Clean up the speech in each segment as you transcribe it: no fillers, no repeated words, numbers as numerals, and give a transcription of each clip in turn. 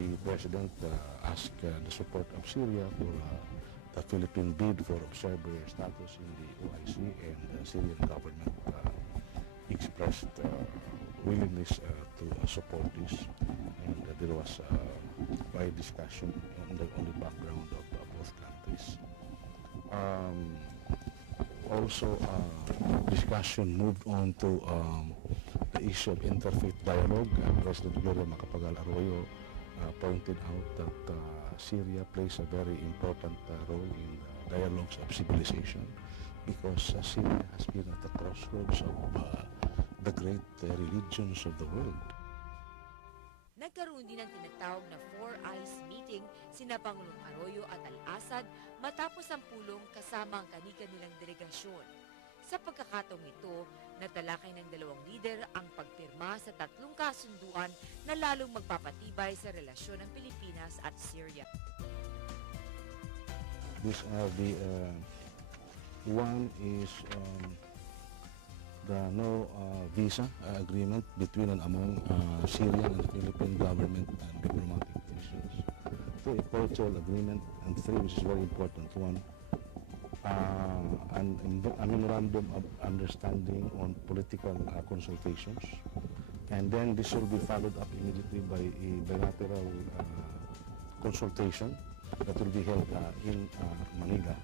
The President asked the support of Syria for the Philippine bid for observer status in the OIC, and the Syrian government expressed willingness to support this, and there was wide discussion on the background of both countries. Also, discussion moved on to the issue of interfaith dialogue. President Gloria Macapagal Arroyo pointed out that Syria plays a very important role in dialogues of civilization, because Syria has been at the crossroads of the great religions of the world. Nagkaroon din ng tinatawag na Four Eyes meeting sina Pangulong Arroyo at Al-Assad matapos ang pulong kasama ang kani-kanilang delegasyon. Sa pagkakataong ito, natalakay ng dalawang lider ang pagpirma sa 3 kasunduan na lalong magpapatibay sa relasyon ng Pilipinas at Syria. These are the one is the no visa agreement between and among Syrian and Philippine government and diplomatic officials. 2, a cultural agreement, and 3, which is very important one, a memorandum of understanding on political consultations, and then this will be followed up immediately by a bilateral consultation that will be held in Manila.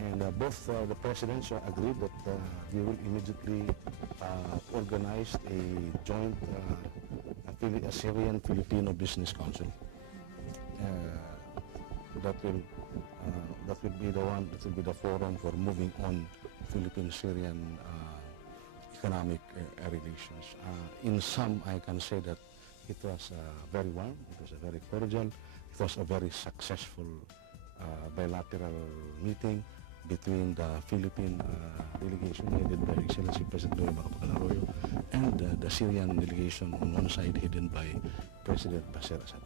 And both the presidents agreed that they will immediately organize a joint Syrian-Filipino Business Council. That will be the one. That will be the forum for moving on Philippine-Syrian economic relations. In sum, I can say that it was very warm. It was a very cordial. It was a very successful bilateral meeting between the Philippine delegation headed by Excellency President Gloria Macapagal Arroyo and the Syrian delegation on one side headed by President Bashar Assad.